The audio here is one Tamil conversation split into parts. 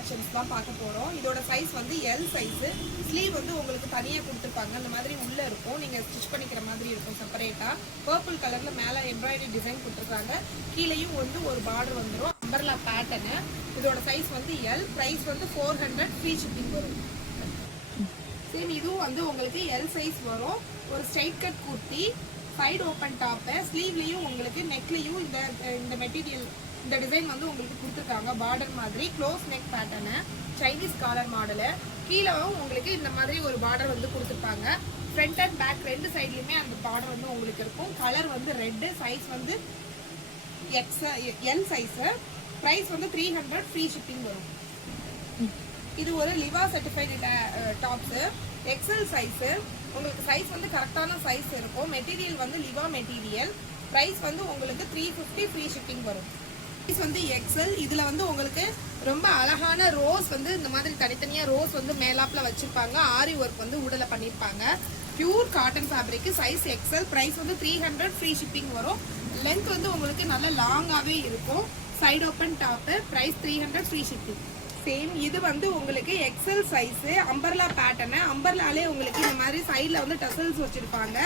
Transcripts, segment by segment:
கலெக்ஷன்ஸ் தான் பார்க்க போகிறோம். இதோட சைஸ் வந்து எல் சைஸு. ஸ்லீவ் வந்து உங்களுக்கு தனியாக கொடுத்துருப்பாங்க. அந்த மாதிரி உள்ளே இருக்கும், நீங்கள் ஸ்டிச் பண்ணிக்கிற மாதிரி இருக்கும் செப்பரேட்டாக. பர்பிள் கலரில் மேலே எம்ப்ராய்டரி டிசைன் கொடுத்துருக்காங்க. கீழேயும் வந்து ஒரு பார்டர் வந்துடும். Umbrella pattern. இதோட சைஸ் வந்து எல். ப்ரைஸ் வந்து 400, ஃப்ரீ ஷிப்பிங் வரும். சேம் இதுவும் வந்து உங்களுக்கு எல் சைஸ் வரும். ஒரு straight cut kurti, side open top. ஸ்லீவ்லேயும் உங்களுக்கு நெக்லேயும் இந்த மெட்டீரியல் இந்த டிசைன் வந்து உங்களுக்கு கொடுத்துருக்காங்க. பார்டர் மாதிரி close neck pattern, Chinese collar model. கீழவும் உங்களுக்கு இந்த மாதிரி ஒரு பார்டர் வந்து கொடுத்துருப்பாங்க. ஃப்ரண்ட் அண்ட் பேக் ரெண்டு சைட்லையுமே அந்த பார்டர் வந்து உங்களுக்கு இருக்கும். கலர் வந்து ரெட்டு. சைஸ் வந்து எல் சைஸு. ப்ரைஸ் வந்து 300, ஃப்ரீ ஷிப்பிங் வரும். இது ஒரு லிவா சர்டிஃபைடு டாப்ஸு, எக்ஸல் சைஸு. உங்களுக்கு சைஸ் வந்து கரெக்டான சைஸ் இருக்கும். மெட்டீரியல் வந்து லிவா மெட்டீரியல். ப்ரைஸ் வந்து உங்களுக்கு 350, ஃப்ரீ ஷிப்பிங் வரும். சைஸ் வந்து எக்ஸல். இதில் வந்து உங்களுக்கு ரொம்ப அழகான ரோஸ் வந்து இந்த மாதிரி தனித்தனியாக ரோஸ் வந்து மேலாப்பில் வச்சுருப்பாங்க. ஆரி ஒர்க் வந்து உடலை பண்ணியிருப்பாங்க. Pure cotton fabric. Size XL. Price வந்து 300, ஃப்ரீ ஷிப்பிங் வரும். லென்த் வந்து உங்களுக்கு நல்ல லாங்காகவே இருக்கும். Side open top. Price 300, free shipping. Same இது வந்து உங்களுக்கு எக்ஸல் சைஸு, அம்பர்லா பேட்டர்னு. அம்பர்லாலே உங்களுக்கு இந்த மாதிரி சைடில் வந்து டசல்ஸ் வச்சுருப்பாங்க.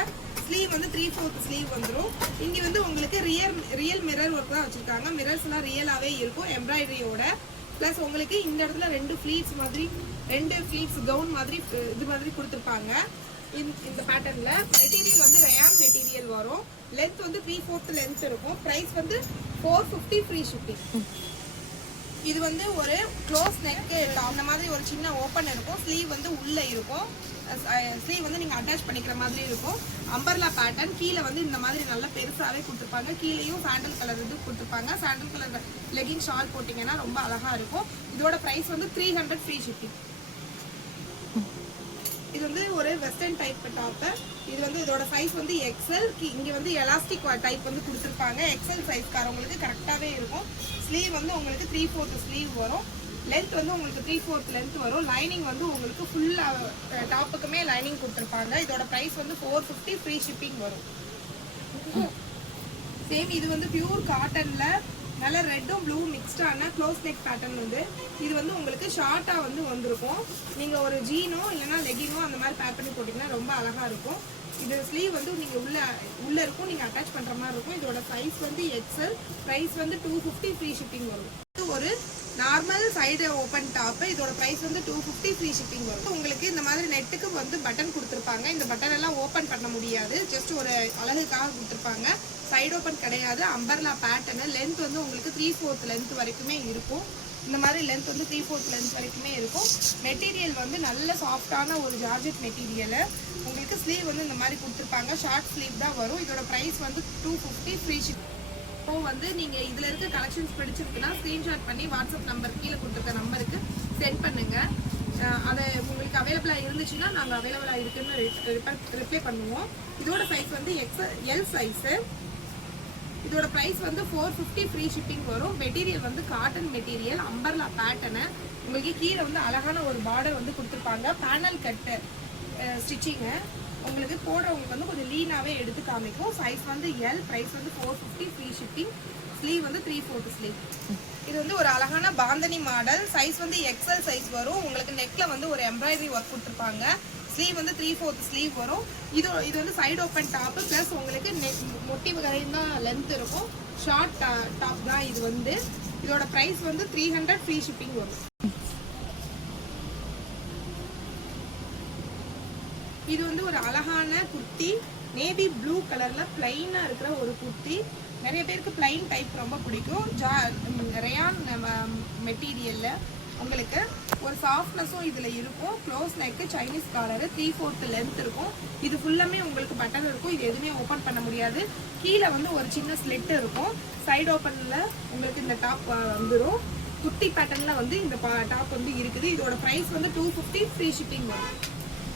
ஸ்லீவ் வந்து 3/4 ஸ்லீவ் வந்துடும். இங்கே வந்து உங்களுக்கு ரியல் மிரர் ஒர்க் தான் வச்சுருக்காங்க. மிரர்ஸ்லாம் ரியலாகவே இருக்கும் எம்ப்ராய்டரியோட. ப்ளஸ் உங்களுக்கு இந்த இடத்துல ரெண்டு ஃப்ளீட்ஸ் கவுன் மாதிரி இது மாதிரி கொடுத்துருப்பாங்க. இந்த பேட்டர்னில் மெட்டீரியல் வந்து ரயான் மெட்டீரியல் வரும். லென்த் வந்து 3/4 லென்த் இருக்கும். ப்ரைஸ் வந்து 450, ஃப்ரீ ஷிப்பிங். இது வந்து ஒரு க்ளோஸ் நெக்கு. அந்த மாதிரி ஒரு சின்ன ஓப்பன் இருக்கும். ஸ்லீவ் வந்து உள்ளே இருக்கும். ஸ்லீவ் வந்து நீங்கள் அட்டாச் பண்ணிக்கிற மாதிரி இருக்கும். Umbrella pattern. கீழே வந்து இந்த மாதிரி நல்லா பெருசாகவே கொடுத்துருப்பாங்க. கீழேயும் சாண்டல் கலர் இது கொடுத்துருப்பாங்க. சாண்டல் கலர் லெகின் ஷால் போட்டிங்கன்னா ரொம்ப அழகாக இருக்கும். இதோட ப்ரைஸ் வந்து 300, ஃப்ரீ ஷிப்பிங். இது வந்து ஒரு வெஸ்டர்ன் டைப் டாப்பு. இது வந்து இதோட சைஸ் வந்து எக்ஸல். இங்கே வந்து எலாஸ்டிக் டைப் வந்து கொடுத்துருப்பாங்க. எக்ஸல் சைஸ்காரவங்களுக்கு கரெக்டாகவே இருக்கும். ஸ்லீவ் வந்து உங்களுக்கு 3/4 ஸ்லீவ் வரும். லென்த் வந்து உங்களுக்கு 3/4 லென்த் வரும். லைனிங் வந்து உங்களுக்கு ஃபுல்லாக டாப்புக்குமே லைனிங் கொடுத்துருப்பாங்க. இதோட ப்ரைஸ் வந்து 450, ஃப்ரீ ஷிப்பிங் வரும். சேம் இது வந்து பியூர் காட்டனில் நல்ல ரெட்டும் ப்ளூ மிக்ஸ்டான க்ளோஸ் நெக் பேட்டர்ன் வந்து இது வந்து உங்களுக்கு ஷார்ட்டாக வந்து வந்திருக்கும். நீங்கள் ஒரு ஜீனோ இல்லைன்னா லெகினோ அந்த மாதிரி பேக் பண்ணி போட்டிங்கன்னா ரொம்ப அழகாக இருக்கும். இது ஸ்லீவ் வந்து நீங்கள் உள்ளே இருக்கும், நீங்கள் அட்டாச் பண்ணுற மாதிரி இருக்கும். இதோட சைஸ் வந்து எக்ஸல். ப்ரைஸ் வந்து 250, ஃப்ரீ ஷிப்பிங் வரும். இது ஒரு நார்மல் சைடு ஓப்பன் டாப்பு. இதோட ப்ரைஸ் வந்து 250, ஃப்ரீ ஷிப்பிங் வரும். உங்களுக்கு இந்த மாதிரி நெட்டுக்கு வந்து பட்டன் கொடுத்துருப்பாங்க. இந்த பட்டன் எல்லாம் ஓப்பன் பண்ண முடியாது. ஜஸ்ட் ஒரு அழகுக்காக கொடுத்துருப்பாங்க. சைடு ஓப்பன் கிடையாது. Umbrella pattern. லென்த் வந்து உங்களுக்கு 3/4 லென்த் வரைக்குமே இருக்கும். இந்த மாதிரி லென்த் வந்து 3/4 லென்த் வரைக்குமே இருக்கும். மெட்டீரியல் வந்து நல்ல சாஃப்டான ஒரு ஜார்ஜெட் மெட்டீரியல். உங்களுக்கு ஸ்லீவ் வந்து இந்த மாதிரி கொடுத்துருப்பாங்க. ஷார்ட் ஸ்லீவ் தான் வரும். இதோட ப்ரைஸ் வந்து 250, ஃப்ரீ ஷிப்பிங். இப்போ வந்து நீங்கள் இதில் இருக்க கலெக்ஷன்ஸ் பிடிச்சிருக்குன்னா ஸ்க்ரீன்ஷாட் பண்ணி வாட்ஸ்அப் நம்பர் கீழே கொடுத்துருக்க நம்பருக்கு சென்ட் பண்ணுங்கள். அதை உங்களுக்கு அவைலபிளாக இருந்துச்சுன்னா நாங்கள் அவைலபிளாக இருக்குன்னு ரிப்ளை பண்ணுவோம். இதோட சைஸ் வந்து எல் சைஸு. இதோட ப்ரைஸ் வந்து 450, ஃப்ரீ ஷிப்பிங் வரும். மெட்டீரியல் வந்து காட்டன் மெட்டீரியல், அம்பர்லா பேட்டர்னு. உங்களுக்கு கீழே வந்து அழகான ஒரு பார்டர் வந்து கொடுத்துருப்பாங்க. பேனல் கட்டு ஸ்டிச்சிங்கு. உங்களுக்கு போடுறவங்களுக்கு வந்து கொஞ்சம் லீனாகவே எடுத்து காமிக்கும். சைஸ் வந்து எல். ப்ரைஸ் வந்து 450, ஃப்ரீ ஷிப்பிங். ஸ்லீவ் வந்து 3/4 ஸ்லீவ். இது வந்து ஒரு அழகான பாந்தனி மாடல். சைஸ் வந்து எக்ஸல் சைஸ் வரும். உங்களுக்கு நெக்கில் வந்து ஒரு எம்ப்ராய்டரி ஒர்க் கொடுத்துருப்பாங்க. ஸ்லீவ் வந்து 3/4 ஸ்லீவ் வரும். இது வந்து சைடு ஓப்பன் டாப்பு. ப்ளஸ் உங்களுக்கு மொட்டிவ் வரையும் தான் லென்த் இருக்கும். ஷார்ட் டாப் தான் இது வந்து. இதோட ப்ரைஸ் வந்து 300, ஃப்ரீ ஷிப்பிங் வரும். இது வந்து ஒரு அழகான குர்த்தி. நேவி ப்ளூ கலரில் பிளைனாக இருக்கிற ஒரு குர்த்தி. நிறைய பேருக்கு பிளைன் டைப் ரொம்ப பிடிக்கும். ரயான் மெட்டீரியலில் உங்களுக்கு ஒரு சாஃப்ட்னஸும் இதில் இருக்கும். Close neck, Chinese collar, 3/4 length இருக்கும். இது ஃபுல்லாமே உங்களுக்கு பட்டன் இருக்கும். இது எதுவுமே ஓப்பன் பண்ண முடியாது. கீழே வந்து ஒரு சின்ன ஸ்லிட் இருக்கும். சைடு ஓப்பனில் உங்களுக்கு இந்த டாப் வந்துடும். குர்த்தி பேட்டர்னில் வந்து இந்த டாப் வந்து இருக்குது. இதோட ப்ரைஸ் வந்து 250, ஃப்ரீ ஷிப்பிங் வரும்.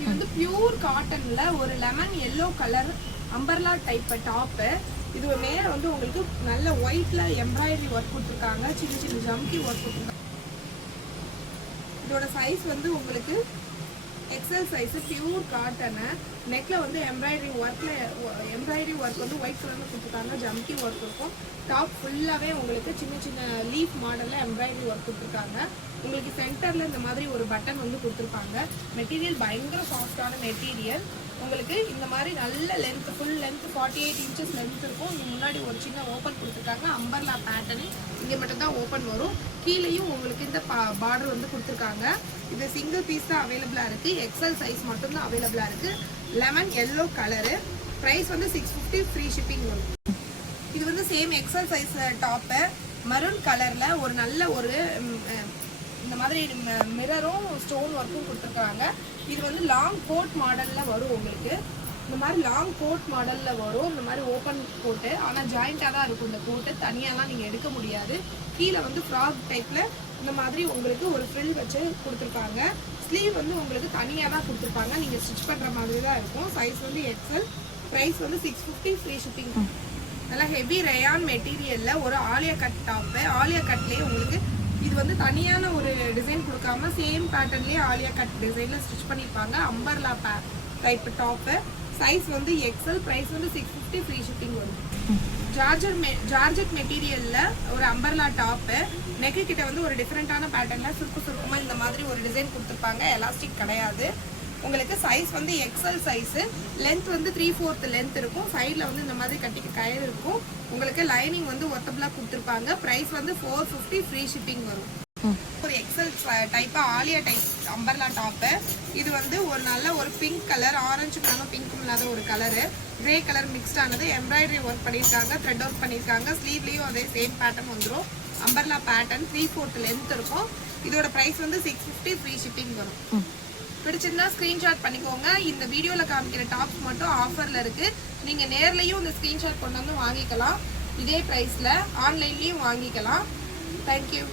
இது வந்து பியூர் காட்டனில் ஒரு lemon yellow colour umbrella type top. இது மேலே வந்து உங்களுக்கு நல்ல ஒயிட்டில் எம்ப்ராய்டரி ஒர்க் கொடுத்துருக்காங்க. சின்ன சின்ன ஜம்கி ஒர்க் கொடுத்துருக்காங்க. இதோட சைஸ் வந்து உங்களுக்கு எக்ஸல் சைஸ் பியூர் காட்டன் நெக்ல வந்து எம்ப்ராய்டரி ஒர்க் வந்து ஒயிட் கலர்ல கொடுத்துருக்காங்க ஜம்கி ஒர்க் இருக்கும் டாப் ஃபுல்லாவே உங்களுக்கு சின்ன சின்ன லீஃப் மாடல்ல எம்ப்ராய்டரி ஒர்க் கொடுத்துருக்காங்க உங்களுக்கு சென்டர்ல இந்த மாதிரி ஒரு பட்டன் வந்து கொடுத்துருப்பாங்க மெட்டீரியல் பயங்கர சாஃப்டான மெட்டீரியல் உங்களுக்கு இந்த மாதிரி நல்ல length full length 48 inches length இருக்கும் இங்க முன்னாடி ஒரு சின்ன ஓப்பன் கொடுத்துருக்காங்க அம்பர்லா பேட்டர்ன் இங்க மட்டும் தான் ஓப்பன் வரும் கீழேயும் உங்களுக்கு இந்த பார்டர் வந்து கொடுத்துருக்காங்க இது சிங்கிள் பீஸ் தான் அவைலபிளா இருக்கு எக்ஸல் சைஸ் மட்டும் தான் அவைலபிளா இருக்கு லெமன் எல்லோ கலரு பிரைஸ் வந்து 650 ஃப்ரீ ஷிப்பிங் வரும் இது வந்து same XL size top maroon கலர்ல ஒரு நல்ல ஒரு இந்த மாதிரி மிரரும் ஸ்டோன் ஒர்க்கும் கொடுத்துருக்காங்க இது வந்து லாங் கோட் மாடல்ல வரும் உங்களுக்கு இந்த மாதிரி லாங் கோட் மாடல்ல வரும் இந்த மாதிரி ஓப்பன் கோட்டு ஆனால் ஜாயிண்டாக தான் இருக்கும் இந்த கோட்டு தனியாலாம் நீங்கள் எடுக்க முடியாது கீழே வந்து ஃப்ராக் டைப்ல இந்த மாதிரி உங்களுக்கு ஒரு ஃப்ரில் வச்சு கொடுத்துருக்காங்க ஸ்லீவ் வந்து உங்களுக்கு தனியாக தான் கொடுத்துருப்பாங்க நீங்கள் ஸ்டிச் பண்ணுற மாதிரி தான் இருக்கும் சைஸ் வந்து எக்ஸல் ப்ரைஸ் வந்து 650 ஃப்ரீ ஷிப்பிங் நல்லா ஹெவி ரயான் மெட்டீரியல்ல ஒரு ஆலியா கட் டாப்பு ஆலியா கட்லேயே உங்களுக்கு இது வந்து தனியான ஒரு டிசைன் கொடுக்காம சேம் பேட்டர்ன்லேயே ஆலியா கட் டிசைனில் ஸ்டிச் பண்ணியிருப்பாங்க அம்பர்லா டைப் டாப்பு சைஸ் வந்து எக்ஸல் ப்ரைஸ் வந்து 650 ஃப்ரீ ஷிப்பிங் வரும் ஜார்ஜெட் மெட்டீரியல்ல ஒரு அம்பர்லா டாப்பு நெக்கு கிட்ட வந்து ஒரு டிஃப்ரெண்டான பேட்டர்ன்ல சுருக்கமாக இந்த மாதிரி ஒரு டிசைன் கொடுத்துருப்பாங்க எலாஸ்டிக் கிடையாது உங்களுக்கு சைஸ் வந்து எக்ஸல் சைஸ் லென்த் வந்து 3/4 லென்த் இருக்கும் சைடில் வந்து இந்த மாதிரி கட்டிக்கு கயிறு இருக்கும் உங்களுக்கு லைனிங் வந்து ஒர்த்தபிளாக கொடுத்துருப்பாங்க ப்ரைஸ் வந்து 450 ஃப்ரீ ஷிப்பிங் வரும் ஒரு எக்ஸல் டைப்பா ஆலியா டைப் அம்பர்லா டாப்பு இது வந்து ஒரு நல்ல ஒரு பிங்க் கலர் ஆரஞ்சு கலரும் பிங்க்கும் இல்லாத ஒரு கலரு கிரே கலர் மிக்ஸ்ட் ஆனது எம்ப்ராய்டரி ஒர்க் பண்ணியிருக்காங்க த்ரெட் ஒர்க் பண்ணியிருக்காங்க ஸ்லீவ்லேயும் அதே சேம் பேட்டர்ன் வந்துடும் அம்பர்லா பேட்டர்ன் 3/4 லென்த் இருக்கும் இதோட ப்ரைஸ் வந்து 650 ஃப்ரீ ஷிப்பிங் வரும் பிடிச்சிருந்தா ஸ்கிரீன்ஷாட் பண்ணிக்கோங்க இந்த வீடியோல காமிக்கிற டாப்ஸ் மட்டும் ஆஃபர்ல இருக்கு நீங்க நேர்லயும் இந்த ஸ்கிரீன்ஷாட் கொண்டு வந்து வாங்கிக்கலாம் இதே பிரைஸ்ல ஆன்லைன்லயும் வாங்கிக்கலாம் தேங்க்யூ